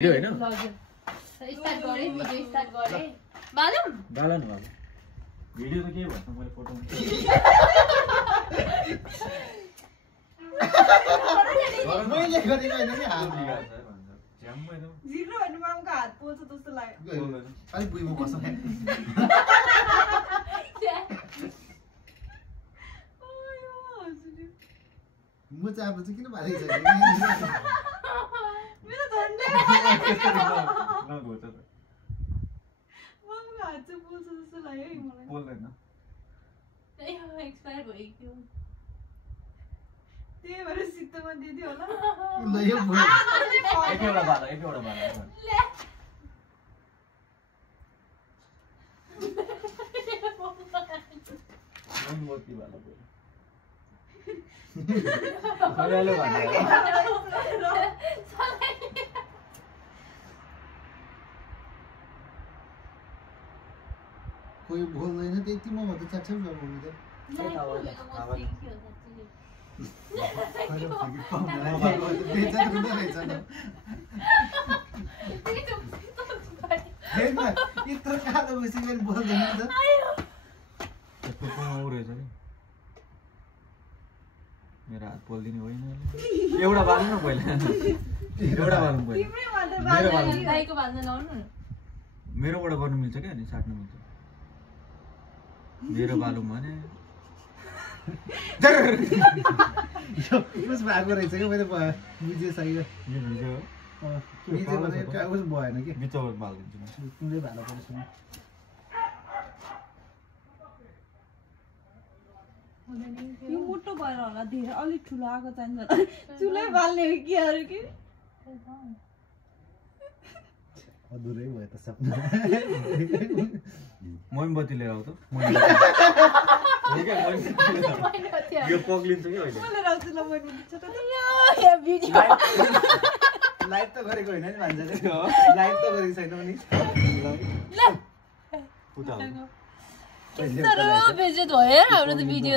video हैन start गरे video start गरे बालम बालन हो भिडियो त के भन्छ मैले फोटो मैले गरेको हैन नि हात झ्याम्मै त जिरो भन्नु मामको हात पोल्छ जस्तो लाग्यो अलि बुइमा बस्छ म चाहिँ अब चाहिँ किन भालेको छ मेरो धन्ने नगो त मामको हात चाहिँ पोल्छ जस्तो लाग्यो है मलाई बोल्दैन त्यही हो एक्सपायर भइयो त्यही भएर सित्तमा दिदी होला ल यो एकैवटा बाला मोती बाला बोल खोयाले भन्ने कोही बोल्दैन त्यति म त चाट्छौ जमाउनु त यत्रो कालो बसी पनि बोल्दैन त मेरो हात पोल्दिने होइन एउटा बालु न पहिला एउटा बालु पहिला गाईको बाल्न लाउनु न मेरोबाट गर्नु मिल्छ क्या अनि साट्नु मिल्छ मेरो बालु भने उस भएको रहेछ क्या मैले बुझिसक्यो यो भिडियो बिजे भने उस भएन कि बिचबाट बालिदिन्छु म कुनै भालो पनि सुन यो मोटो भएर होला धेरै अलिक ठुलो आएको चाहिन्छ चुलै बाल्ने हो कि अरू कि अधुरै भयो त सपना मोमबत्ती लिएर आऊ त यो पग्लिन्छ कि अहिले मैले राउँछु ल मैले छोटो यो भिडियो लाइभ त गरेको होइन नि मान्छेले लाइभ त गरेको छैन नि उता तर बेइज्जत भयो हाम्रो त भिडियो